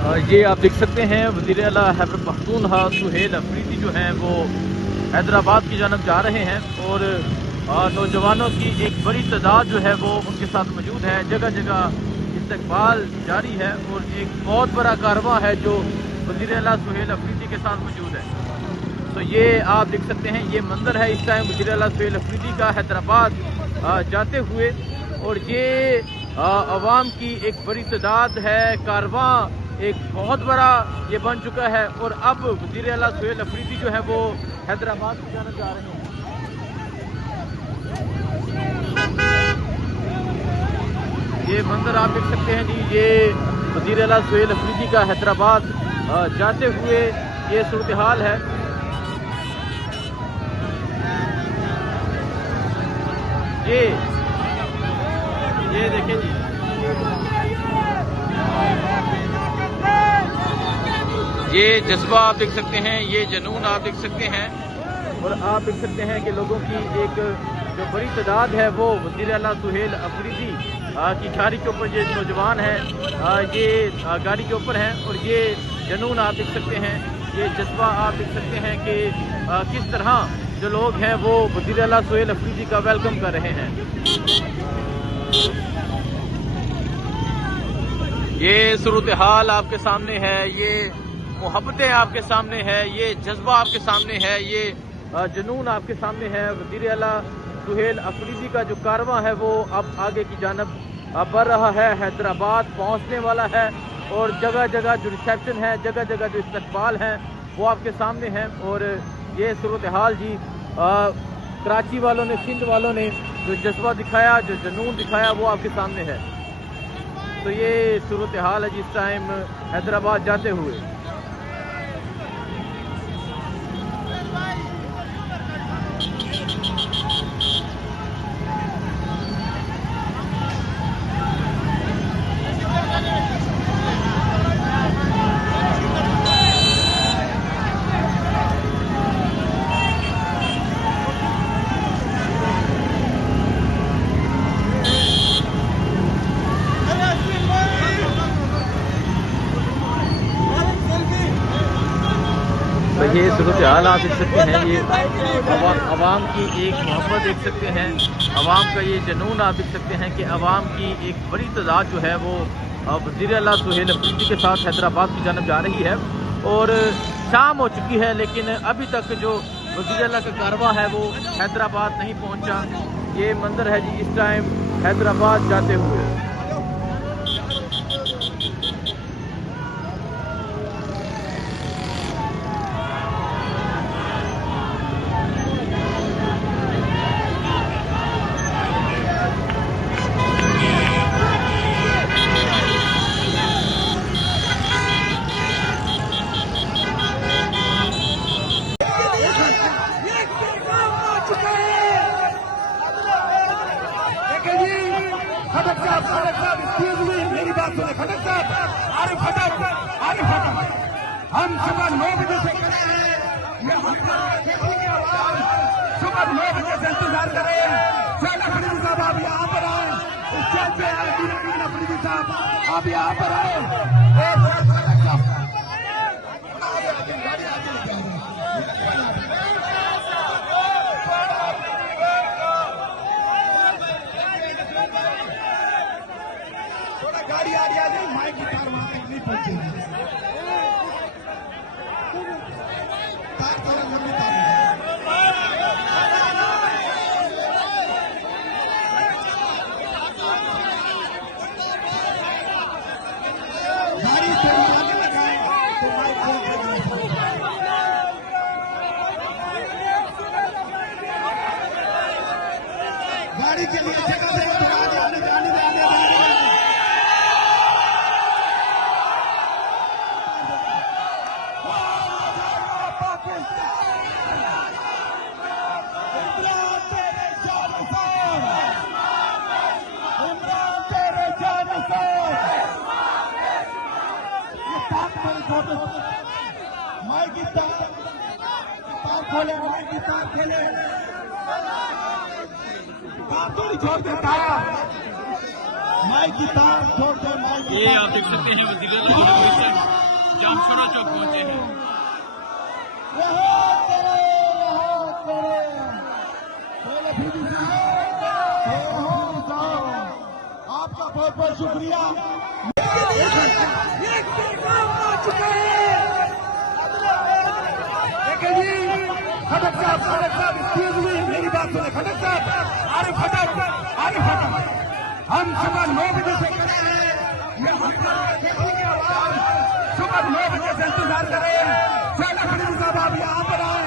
ये आप देख सकते हैं वज़ीर आला खैबर पख्तूनख्वा सुहेल अफरीदी जो हैं वो हैदराबाद की जानब जा रहे हैं और नौजवानों की एक बड़ी तादाद जो है वो उनके साथ मौजूद है। जगह जगह इस्तकबाल जारी है और एक बहुत बड़ा कारवां है जो वज़ीर आला सुहेल अफरीदी के साथ मौजूद है। तो ये आप देख सकते हैं, ये मंजर है इस टाइम वज़ीर आला सुहेल अफरीदी का हैदराबाद जाते हुए, और ये अवाम की एक बड़ी तादाद है। कारवां एक बहुत बड़ा ये बन चुका है और अब वज़ीर आला सुहेल अफरीदी जो है वो हैदराबाद की जानब जा रहे हैं। ये मंजर आप देख सकते हैं जी, ये वज़ीर आला सुहेल अफरीदी का हैदराबाद जाते हुए ये सूरत हाल है। ये देखें जी, ये जज्बा आप देख सकते हैं, ये जुनून आप देख सकते हैं, और आप देख सकते हैं कि लोगों की एक जो बड़ी तादाद है वो वज़ीर आला सुहेल अफरीदी की गाड़ी के ऊपर, ये नौजवान हैं ये गाड़ी के ऊपर हैं, और ये जुनून आप देख सकते हैं, ये जज्बा आप देख सकते हैं कि किस तरह जो लोग हैं वो वज़ीर आला सुहेल अफरीदी का वेलकम कर रहे हैं। ये सूरत हाल आपके सामने है, ये मोहब्बतें आपके सामने है, ये जज्बा आपके सामने है, ये जुनून आपके सामने है। वज़ीर आला सुहेल अफरीदी का जो कारवां है वो अब आगे की जानब बढ़ रहा है, हैदराबाद पहुंचने वाला है, और जगह जगह जो रिसेप्शन है, जगह जगह जो इस्तकबाल है वो आपके सामने है। और ये सूरत हाल जी, कराची वालों ने, सिंध वालों ने जो जज्बा दिखाया, जो जुनून दिखाया, वो आपके सामने है। तो ये सूरत हाल है जिस टाइम हैदराबाद जाते हुए। तो ये सूरत हाल आप देख सकते हैं, ये अवाम की एक मोहब्बत देख सकते हैं, अवाम का ये जुनून आप देख सकते हैं कि अवाम की एक बड़ी तादाद जो है वो वज़ीर आला सुहेल अफरीदी के साथ हैदराबाद की जानब जा रही है। और शाम हो चुकी है लेकिन अभी तक जो वज़ीर आला का कारवां है वो हैदराबाद नहीं पहुंचा। ये मंजर है जी इस टाइम हैदराबाद जाते हुए। मेरी बात सुने खटक साहब, आरिफ खटक, हम सुबह 9 बजे से सुबह 9 बजे से इंतजार कर रहे हैं। सुहेल अफरीदी साहब आप यहाँ पर आए, स्टेज पे आए, अफरीदी साहब आप यहाँ पर आए। गाड़ी आ रही है, माइक की तार वहां तक नहीं पहुंची है, तार थोड़ा लंबी तार है। गाड़ी थोड़ी आगे लगाए तो माइक गाड़ी के लिए जगह दे, माइक की तार खोले, माइक की तार खोले, तार थोड़ी छोड़ देता। माइक की तार छोड़ दो, माइक की ये आप देख सकते हैं वज़ीर आला यूनिवर्सिटी जामशोरा चौक पहुंचे हैं। आपका बहुत बहुत शुक्रिया। देखिए जी, खटक साहब एक्सक्यूज मी, मेरी बात सुने। खटक साहब, अरे खटक, हम सुबह 9 बजे से खड़े हैं, ये सुबह 9 बजे से इंतजार कर रहे हैं। शोएब अफरीदी साहब आप यहाँ पर आए,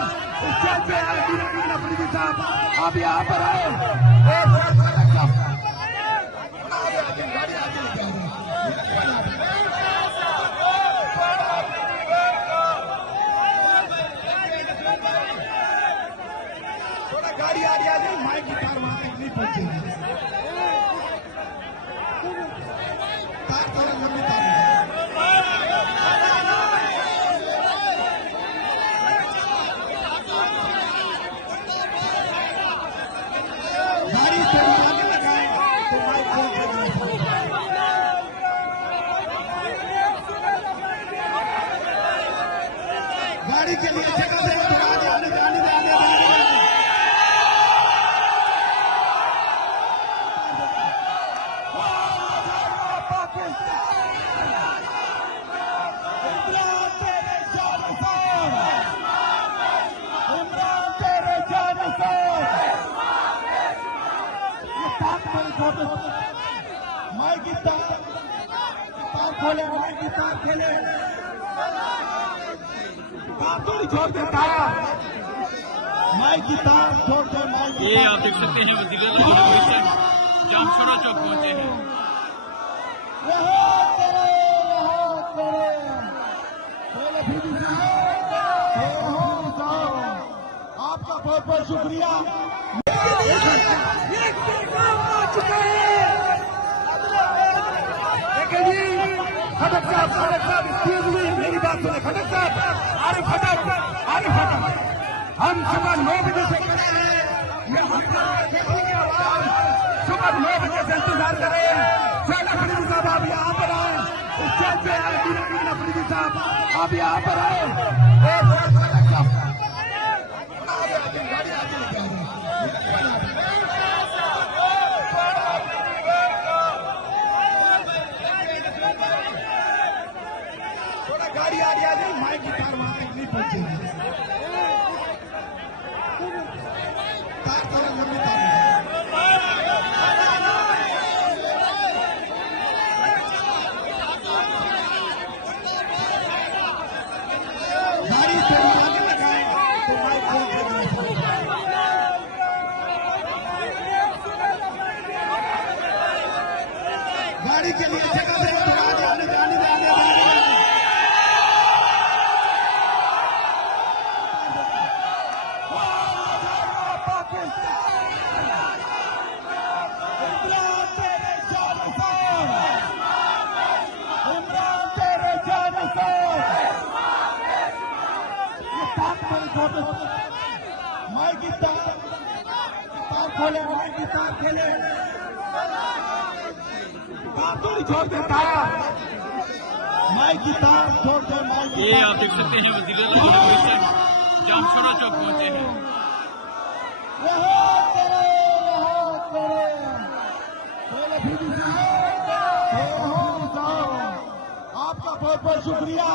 स्टेज पे आए, मीर अफरीदी साहब आप यहाँ पर आए। गाड़ी आगे थोड़ा गाड़ी आ रही है, माइक की तार वहां तक नहीं पहुंची, तार थोड़ा लंबी तार है। गाड़ी थोड़ी आगे लगाए तो माइक खोल के गाड़ी के लिए जगह दे, गाड़ी माइक की तार खोले, माइक की तार खेले, तार थोड़ी छोड़ देता है, माइक की तार छोड़ दो, माइक की ये आप देख सकते हैं वज़ीर आला यूनिवर्सिटी जामशोरा चौक पहुंचे हैं। आपका बहुत बहुत शुक्रिया। देखिए जी, खटक साहब एक्सक्यूज मी, मेरी बात सुने। खटक साहब, अरे खटक, हम सुबह 9 बजे से खड़े हैं, ये सुबह 9 बजे से इंतजार कर रहे हैं। शोएब अफरीदी साहब आप यहाँ पर आए, स्टेज पे आए, मीर अफरीदी साहब आप यहाँ पर आए। गाड़ी आगे थोड़ा गाड़ी आ रही है, माइक की तार वहां तक नहीं पहुंची, तार थोड़ा लंबी तार है। गाड़ी थोड़ी आगे लगाए तो माइक खोल के गाड़ी के लिए जगह दे, गाड़ी माइक की तार खोले, माइक की तार खेले, तार थोड़ी छोड़ देता है, माइक की तार छोड़ दो, माइक की ये आप देख सकते हैं वज़ीर आला यूनिवर्सिटी जामशोरा चौक पहुंचे हैं। आपका बहुत बहुत शुक्रिया।